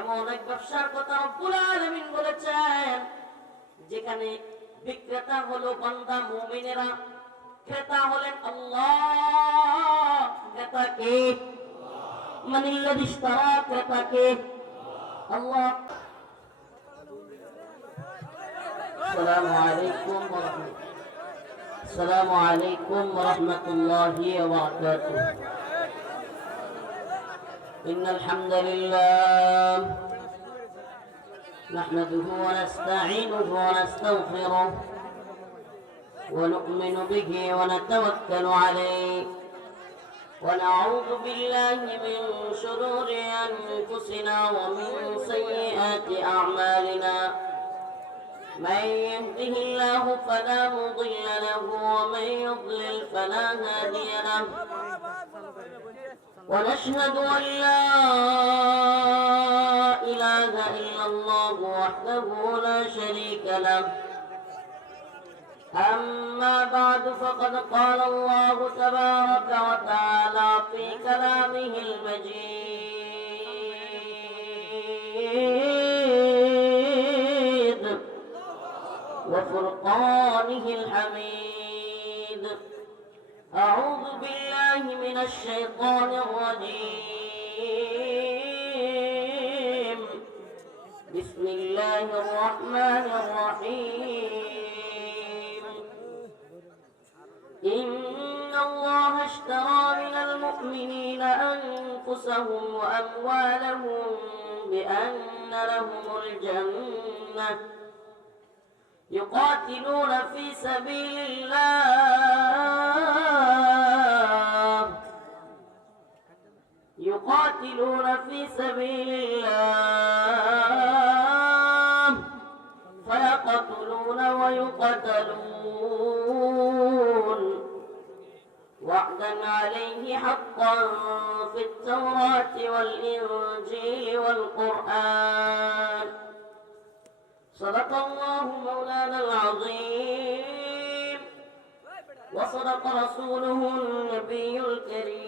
এমন এক ব্যবসার কথা রব্বুল আলামিন বলেছেন যেখানে বিক্রেতা হলো বান্দা মুমিনেরা, ক্রেতা হলেন আল্লাহ। ক্রেতা কে? মানিল্লাযী ইশতারা, ক্রেতা কে? আল্লাহ। আসসালামু আলাইকুম ওয়া রাহমাতুল্লাহ। আসসালামু আলাইকুম ওয়া রাহমাতুল্লাহি ওয়া বারাকাতুহু। ইন্নাল হামদালিল্লাহ نحمده ونستعينه ونستغفره ونؤمن به ونتوكل عليه ونعوذ بالله من شرور أنفسنا ومن سيئات أعمالنا من يهده الله فلا مضل له ومن يضلل فلا هادي له ونشهد أن لا إله إلا الله وحده لا شريك له. أما بعد فقد قال الله تبارك وتعالى في كلامه المجيد وفرقانه الحميد. أعوذ بالله من الشيطان الرجيم. بسم الله الرحمن الرحيم. إن الله اشترى من المؤمنين أنفسهم وأموالهم بأن لهم الجنة يقاتلون في سبيل الله فيقتلون ويقتلون وعدا عليه حقا في التوراة والإنجيل والقرآن. صدق الله مولانا العظيم وصدق رسوله النبي الكريم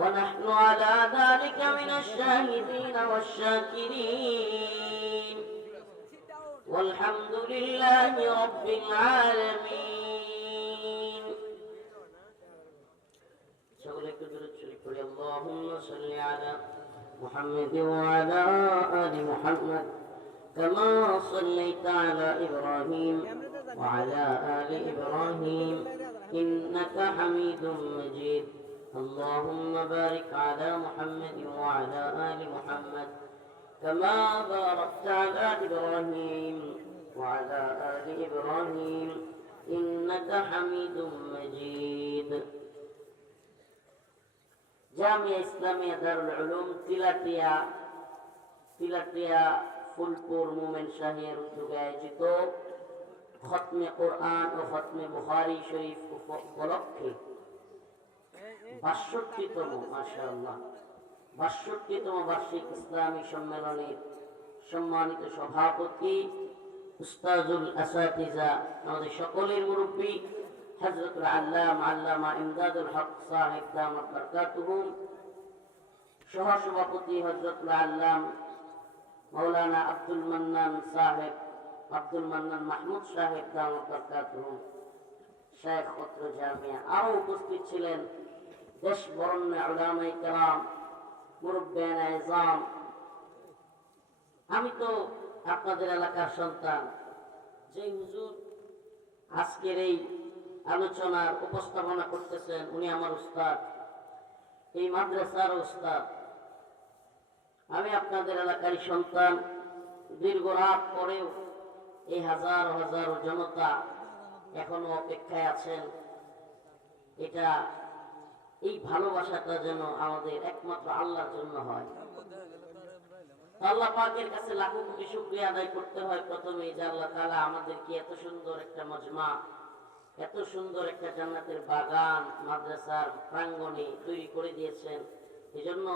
ونحن على ذلك من الشاهدين والشاكرين والحمد لله رب العالمين. اللهم صل على محمد وعلى آل محمد كما صليت على إبراهيم وعلى آل إبراهيم إنك حميد مجيد. اللهم بارك على محمد وعلى آل محمد كما باركت على إبراهيم وعلى آل إبراهيم إنك حميد مجيد. জামিয়া ইসলামিয়া দারুল উলুম তিলাটিয়া ফুলপুর মোমেন শাহের উদ্যোগে আয়োজিত খতমে কোরআন ও খতমে বুখারী শরীফ উপলক্ষে ৬২তম মাশাআল্লাহ ৬২তম বার্ষিক ইসলামী সম্মেলনের সম্মানিত সভাপতি উস্তাজুল আসাতিজা আমাদের সকলের মুরব্বী হযরতুল আল্লামা ইমদাদুল হক সাহেব দামাত বরকাতুহুম, সহসভাপতি হযরতুল আল্লামা মাওলানা আব্দুল মান্নান মাহমুদ সাহেব দামাত বরকাতুহুম, শেখ অত্র জামিয়া। আরো উপস্থিত ছিলেন দেশ বরেণ্য উলামায়ে কেরাম, মুরব্বিয়ানে ইজাম। আমি তো আপনাদের এলাকার সন্তান। যে হুজুর আজকের এই আলোচনার উপস্থাপনা করতেছেন উনি আমার উস্তাদ, এই মাদ্রাসার উস্তাদ। আমি আপনাদের এলাকারই সন্তান। দীর্ঘ রাত পরেও এই হাজার হাজার জনতা এখনো অপেক্ষায় আছেন। এটা এই ভালোবাসাটা যেন আমাদের একমাত্র আল্লাহর জন্য হয়। আল্লাহ পাকের কাছে লাখো কোটি শুকরিয়া আদায় করতে হয় প্রথমেই যে আল্লাহ তাআলা আমাদেরকে এত সুন্দর একটা মজমা, এত সুন্দর একটা জান্নাতের বাগান মাদ্রাসার প্রাঙ্গণে তৈরি করে দিয়েছেন। এজন্য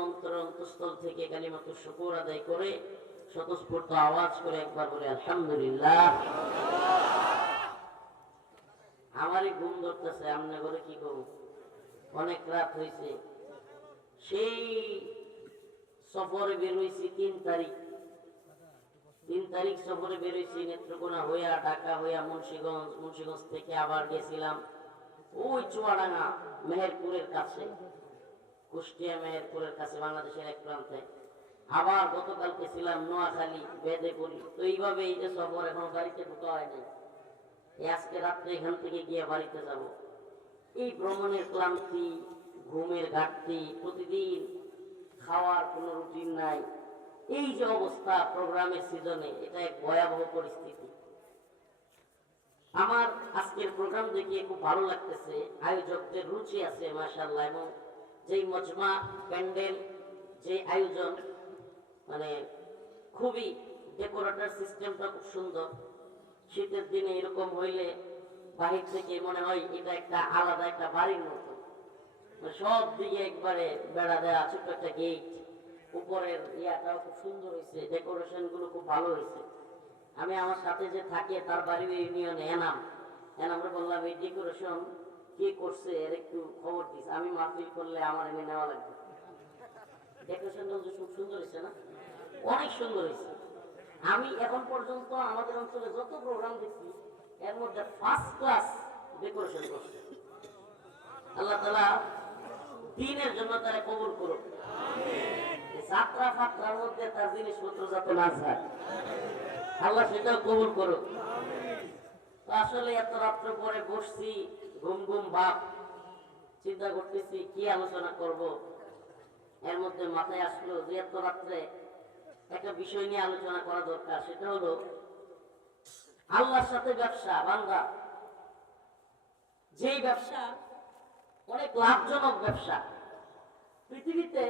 অন্তঃস্থল থেকে কালিমাতুশ শুকর আদায় করে স্বতঃস্ফূর্ত আওয়াজ করে একবার বলে আলহামদুলিল্লাহ। আমারই ঘুম ধরতেছে, আমনে করে কি করব, অনেক রাত হয়েছে। সেই সফরে বের হয়েছি 3 তারিখ। 3 তারিখ সফরে বের হয়েছি, নেত্রকোনা হইয়া ঢাকা হইয়া মুন্সিগঞ্জ, মুন্সিগঞ্জ থেকে আবার গেছিলাম ওই চুয়াডাঙ্গা মেহেরপুরের কাছে, কুষ্টিয়া মেহেরপুরের কাছে, বাংলাদেশের এক প্রান্তে। আবার গতকালকে ছিলাম নোয়াখালী বেদেপুরি। তো এইভাবে এই যে সফর, এখন বাড়িতে ঢোকা হয় নাই। আজকে রাত্রে এখান থেকে গিয়ে বাড়িতে যাব। এই ভ্রমণের ক্লান্তি, ঘুমের ঘাটতি, প্রতিদিন খাওয়ার কোনো রুটিন নাই, এই যে অবস্থা প্রোগ্রামের সিজনে, এটা এক ভয়াবহ পরিস্থিতি। আমার আজকের প্রোগ্রাম দেখে খুব ভালো লাগতেছে, আয়োজকদের রুচি আছে মাশাআল্লাহ, এবং যেই মজমা প্যান্ডেল, যে আয়োজন, মানে খুবই ডেকোরেটর সিস্টেমটা খুব সুন্দর। শীতের দিনে এরকম হইলে বাহির থেকে মনে হয় এটা একটা আলাদা একটা বাড়ির মতো, সব দিকে একবারে বেড়া দেওয়া, ছোট্ট একটা গেট, উপরের ইয়াটাও খুব সুন্দর হয়েছে, ডেকোরেশন গুলো খুব ভালো হয়েছে। আমি আমার সাথে যে থাকে তার বাড়ি ইউনিয়নে এনামরে বললাম এই ডেকোরেশন কে করছে এর একটু খবর দিস, আমি মাহফিল করলে আমার এনে নেওয়া লাগবে। ডেকোরেশনটা খুব সুন্দর হয়েছে না? অনেক সুন্দর হয়েছে। আমি এখন পর্যন্ত আমাদের অঞ্চলে যত প্রোগ্রাম দেখছি এর মধ্যে ফার্স্ট ক্লাস ডেকোরেশন করছে। আল্লাহ তাআলা দ্বীনের জন্য তারা কবুল করুক। যাত্রা ফাত্রার মধ্যে তার জিনিসপত্র যাতে না যায়, আল্লাহ সেটাও কবুল করুক। তো আসলে এত রাত্র পরে বসছি, ঘুম ঘুম ভাব, চিন্তা করতেছি কি আলোচনা করব। এর মধ্যে মাথায় আসলো যে এত রাত্রে একটা বিষয় নিয়ে আলোচনা করা দরকার, সেটা হলো আল্লাহর সাথে ব্যবসা। বান্দা যেই ব্যবসা অনেক লাভজনক ব্যবসা, পৃথিবীতে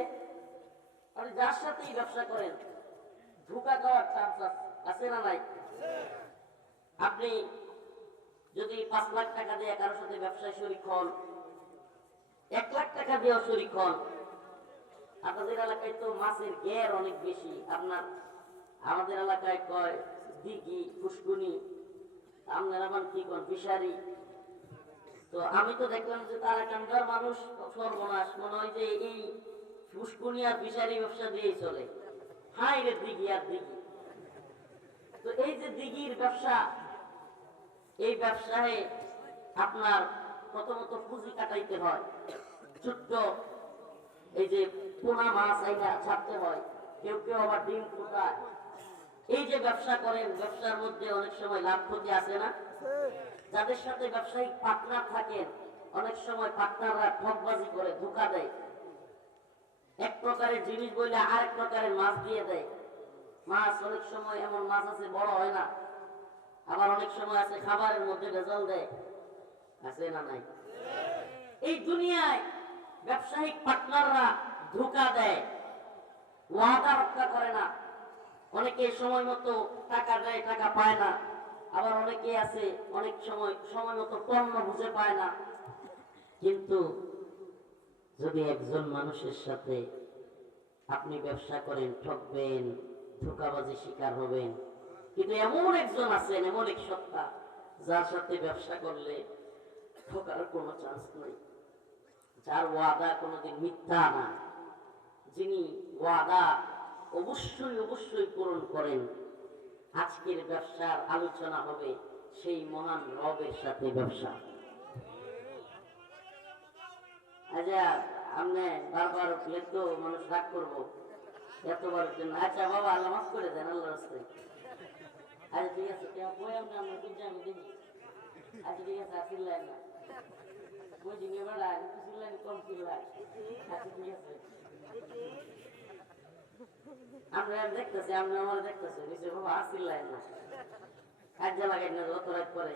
আপনি যার সাথেই ব্যবসা করেন ধোঁকা খাওয়ার চান্স আছে না নাই? আপনি যদি 5 লাখ টাকা দিয়ে কারোর সাথে ব্যবসায় শরীক হন, 1 লাখ টাকা দিয়েও শরীক হন, আপনাদের এলাকায় তো মাছের ঘের অনেক বেশি, আমাদের এলাকায় কয় দিঘি, পুষ্কুনি, আপনারা কি কন ফিশারি। তো আমি তো দেখলাম যে তারা কান্দার মানুষ সর্বনাশ, মনে হয় যে এই পুষ্কুনি আর ফিশারি ব্যবসা দিয়েই চলে। হাই রে দিঘি আর দিঘি। তো এই যে দিঘির ব্যবসা, এই ব্যবসায় আপনার প্রথমত পুঁজি কাটাইতে হয়, ছোট্ট এই যে পোনা মাছ আইনা ছাড়তে হয়, কেউ কেউ আবার ডিম ফুটায়। এই যে ব্যবসা করেন, ব্যবসার মধ্যে অনেক সময় লাভ ক্ষতি আছে না? যাদের সাথে ব্যবসায়িক পার্টনার থাকেন, অনেক সময় পার্টনাররা ঠকবাজি করে, ধোঁকা দেয়, এক প্রকারের জিনিস বলে আরেক প্রকারের মাছ দিয়ে দেয়। মাছ অনেক সময় এমন মাছ আছে বড় হয় না, আবার অনেক সময় আছে খাবারের মধ্যে ভেজাল দেয়, আছে না নাই? এই দুনিয়ায় ব্যবসায়িক পার্টনাররা ধোঁকা দেয়, ওয়াদা রক্ষা করে না। অনেকে সময় মতো টাকা দেয়, টাকা পায় না। আবার অনেকে আছে অনেক সময় সময় মতো পণ্য বুঝে পায় না। কিন্তু যদি একজন মানুষের সাথে আপনি ব্যবসা করেন, ঠকবেন, ধোঁকাবাজি শিকার হবেন। কিন্তু এমন একজন আছেন, এমন এক সত্তা, যার সাথে ব্যবসা করলে ঠকার কোনো চান্স নেই, যার ওয়াদা কোনোদিন মিথ্যা না, যিনি ওয়াদা অবশ্যই অবশ্যই পূরণ করেন। আজকের ব্যবসার আলোচনা হবে সেই মহান রবের সাথে ব্যবসা। আচ্ছা, আপনি বারবার উঠলে তো মানুষ রাগ করবো, এতবার উঠলেন। আচ্ছা বাবা, আল্লাহ মাফ করে দেন, আল্লাহ রাস্তায়। আচ্ছা ঠিক আছে, বই আপনি আমরা বুঝছি, আমি দেখি। আচ্ছা ঠিক আছে, চিল্লায় না, বই ঝিঙে বেড়ায়, চিল্লায় কম চিল্লায়। আচ্ছা ঠিক আছে, আমরা দেখতেছি, আপনি আমার দেখতেছি, নিচে বাবা আর চিল্লায় না, কাজে লাগাই না যত রাত করে।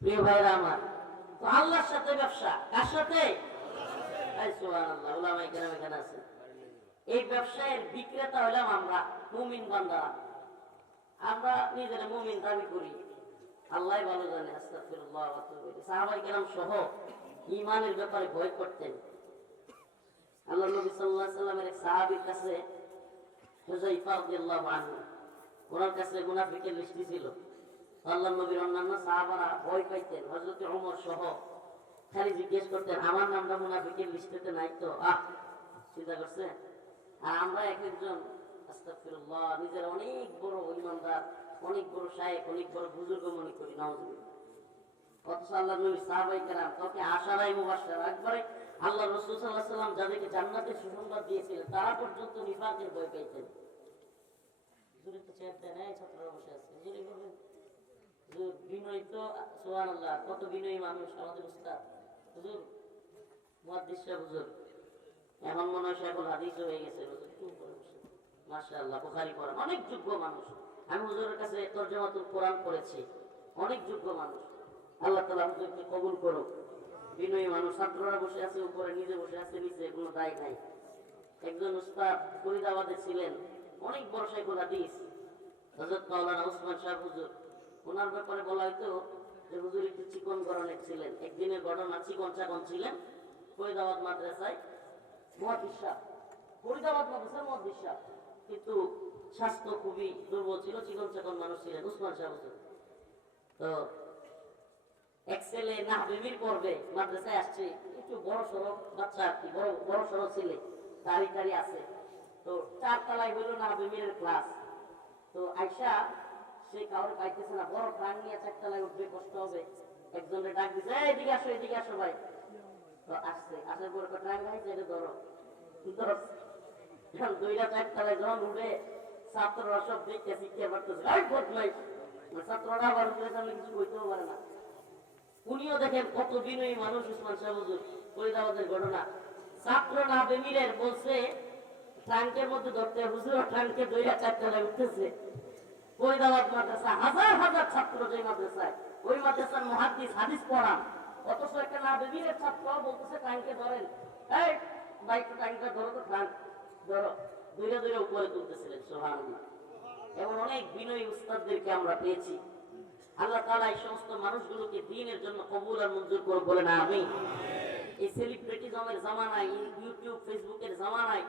প্রিয় ভাইরা আমার, তো আল্লাহর সাথে ব্যবসা, কার সাথে? সুবহানাল্লাহ, উলামায়ে কেরাম এখানে আছে। এই ব্যবসায়ের বিক্রেতা হলাম আমরা, মুমিন বান্দারা। আমরা নিজেরা মুমিন দাবি করি, আল্লাহ ভালো জানে। আস্তাগফিরুল্লাহ ওয়া আতুবু ইলাইহি। সাহাবায়ে কেরাম সহ ঈমানের ব্যাপারে ভয় করতেন। আল্লাহ নবী সাল্লাল্লাহু আলাইহি ওয়াসাল্লামের এক সাহাবীর কাছে, হুযায়ফা রাদিয়াল্লাহু আনহু, ওনার কাছে মুনাফিকের লিস্টি ছিল। আল্লাহ নবীর অন্যান্য সাহাবারা ভয় পাইতেন, হযরত ওমর সহ খালি জিজ্ঞেস করতেন, আমার নামটা মুনাফিকের লিস্টেতে নাই তো? চিন্তা করছে, আর আমরা এক একজন আস্তাগফিরুল্লাহ নিজের অনেক বড় ইমানদার, অনেক বড় শায়েখ, অনেক বড় বুজুর্গ মনে করি। নাউজুবিল্লাহ। অথচ আল্লাহর নবী সাহাবায়ে কেরাম কাউকে আশারাই মুবাশশারা একবারে আল্লাহ রাসূল সাল্লাল্লাহু আলাইহি ওয়াসাল্লাম যাদেরকে জান্নাতের সুসংবাদ দিয়েছিলেন তারা পর্যন্ত নিফাকের ভয় পেতেন। হুজুরের তো চেয়ার দেয় নাই, ছাত্ররা বসে আছে। হুজুরই বলবেন হুজুর বিনয়ী তো সুবহানাল্লাহ, কত বিনয়ী মানুষ আমাদের উস্তাদ হুজুর মুহাদ্দিস সাহেব হুজুর। এখন মনে হয় শেখুল হাদিস হয়ে গেছে হুজুর। চুপ করে বসে মাশাআল্লাহ বুখারী পড়েন, অনেক যোগ্য মানুষ। আমি হুজুরের কাছে তরজমাতুল কোরআন পড়েছি, অনেক যোগ্য মানুষ। আল্লাহ তাআলা হুজুরকে কবুল করুক। বিনয়ী মানুষ, ছাত্ররা বসে আছে উপরে, নিজে বসে আছে নিচে, কোনো দায় নাই। একজন উস্তাদ ফরিদাবাদে ছিলেন, অনেক বড় শেখুল হাদিস হযরত মাওলানা ওসমান সাহেব হুজুর। ওনার ব্যাপারে বলা হয়তো যে হুজুর একটু চিকন গড়নের ছিলেন। একদিনের ঘটনা, চিকন চাকন ছিলেন ফরিদাবাদ মাদ্রাসায় মুহাদ্দিস সাহেব, ফরিদাবাদ মাদ্রাসার মুহাদ্দিস সাহেব, কিন্তু স্বাস্থ্য খুবই দুর্বল ছিল, চিকন চাকন মানুষ ছিলেন ওসমান সাহেব হুজুর। তো এক ছেলে নাহবিবির পড়বে মাদ্রাসায় আসছে, একটু বড় সড়ক বাচ্চা আর কি, বড় সড়ক ছেলে, দাড়ি টাড়ি আছে। তো 4 তলায় হইল নাহবিবির ক্লাস। তো আয়সা সে কাউরে পাইতেছে না, বড় ট্রাক নিয়ে 4 তলায় উঠবে, কষ্ট হবে। একজনের ডাক দিছে, এদিকে আসো, এদিকে আসো ভাই। তো আসছে, আসার পরে ট্রাক গাইছে, এটা ধরো। এখন 2-4 তলায় যখন উঠে ছাত্ররা সব দেখতে শিখতে পারতেছে, ছাত্ররা আবার সামনে কিছু কইতেও পারে না। উনিও দেখেন কত বিনয়ী মানুষ ওসমান সাহেব হুজুর। ফরিদাবাদের ঘটনা, ছাত্র না বেমিরের বলছে ট্রাঙ্কের মধ্যে ধরতে, হুজুর ট্রাঙ্কে 2-4 তলায় উঠতেছে। ফরিদাবাদ মাদ্রাসা, হাজার হাজার ছাত্র যে মাদ্রাসায়, ওই মাদ্রাসার মুহাদ্দিস হাদিস পড়ান, অথচ একটা না বেমিরের ছাত্র বলতেছে ট্রাঙ্কে ধরেন, এই ভাই ট্রাঙ্কটা ধরো, তো ট্রাঙ্ক ধরো, দূরে উপরে তুলতেছিলেন। সুবহানাল্লাহ। এমন অনেক বিনয়ী উস্তাদদেরকে আমরা পেয়েছি। আল্লাহ তাআলা এই সমস্ত মানুষগুলোকে দ্বীনের জন্য কবুল আর মঞ্জুর করুন, বলেন আমিন। এই সেলিব্রিটিজমের জামানায়, ইউটিউব ফেসবুকের জামানায়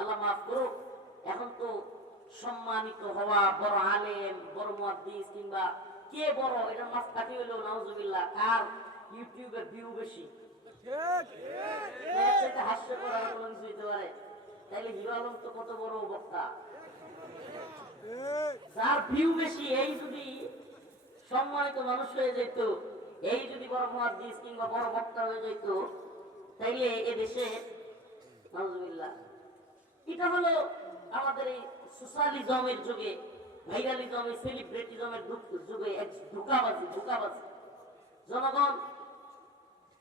আল্লাহ মাফ করুক, এখন তো সম্মানিত হওয়া, বড় আলেম, বড় মুহাদ্দিস কিংবা কে বড়, এটা মাপকাঠি হইলো নাউজুবিল্লাহ কার ইউটিউবে ভিউ বেশি। এটা হাস্যকর আর কোনো কিছু হইতে পারে? তাইলে হিরো আলম তো কত বড় বক্তা, যার ভিউ বেশি, এই যদি সম্মানিত মানুষ হয়ে যেত, এই যদি বড় মুহাদ্দিস কিংবা বড় বক্তা হয়ে যেত, তাইলে এদেশে নাউজুবিল্লাহ। এটা হলো আমাদের এই সোশ্যালিজমের যুগে, ভাইরালিজমের, সেলিব্রিটিজমের যুগে এক ধোঁকাবাজি। জনগণ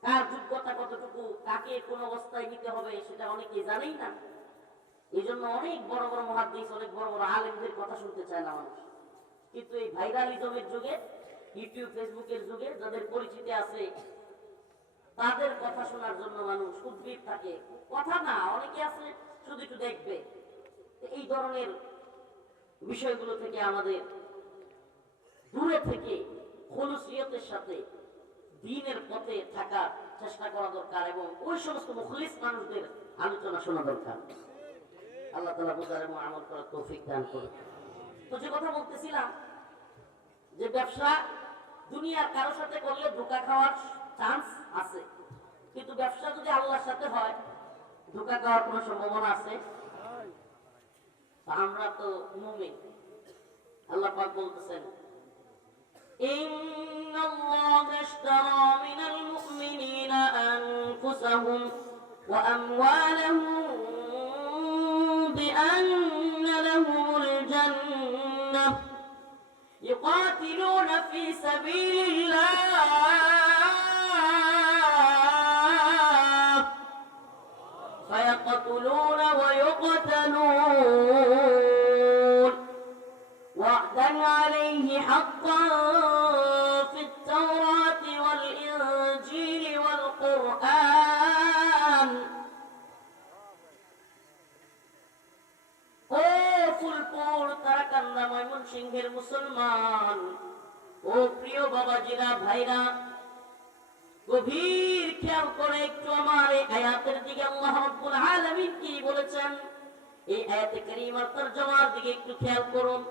কার যোগ্যতা কতটুকু, কাকে কোন অবস্থায় নিতে হবে সেটা অনেকেই জানেই না। এই জন্য অনেক বড় বড় মুহাদ্দিস, অনেক বড় বড় আলেমদের কথা শুনতে চায় না মানুষ। কিন্তু এই ভাইরালিজমের যুগে, ইউটিউব ফেসবুকের যুগে যাদের পরিচিতি আছে, তাদের কথা শোনার জন্য মানুষ উদ্গ্রীব থাকে। কথা না, অনেকে আছে শুধু একটু দেখবে। এই ধরনের বিষয়গুলো থেকে আমাদের দূরে থেকে খুলুসিয়তের সাথে দ্বীনের পথে থাকার চেষ্টা করা দরকার, এবং ওই সমস্ত মুখলিস মানুষদের আলোচনা শোনা দরকার। আল্লাহ তাআলা বুঝার এবং আমল করার তৌফিক দান করুন। তো যে কথা বলতেছিলাম, যে ব্যবসা দুনিয়ার কারোর সাথে করলে ধোঁকা খাওয়ার চান্স আছে, কিন্তু ব্যবসা যদি আল্লাহর সাথে হয় ধোঁকা খাওয়ার কোনো সম্ভাবনা আছে? আমরা তো মুমিন। আল্লাহ পাক বলতেছেন, ইন্নাল্লাহা ইশতারা মিনাল মুমিনিনা আনফুসাহুম ওয়া আমওয়ালাহুম বিআন্না লাহুমুল জান্নাহ يقاتلون في سبيل الله فيقتلون ويقتلون وعدا عليه حقا في التوراة والإنجيل والقرآن সিংহের মুসলমান, ও প্রিয় বাবাজিরা, ভাইরা, গভীর খেয়াল করে একটু আমার এই আয়াতের দিকে। আল্লাহ রাব্বুল আলামিন কি বলেছেন এই আয়াতে কারীমার তরজমার দিকে একটু খেয়াল করুন।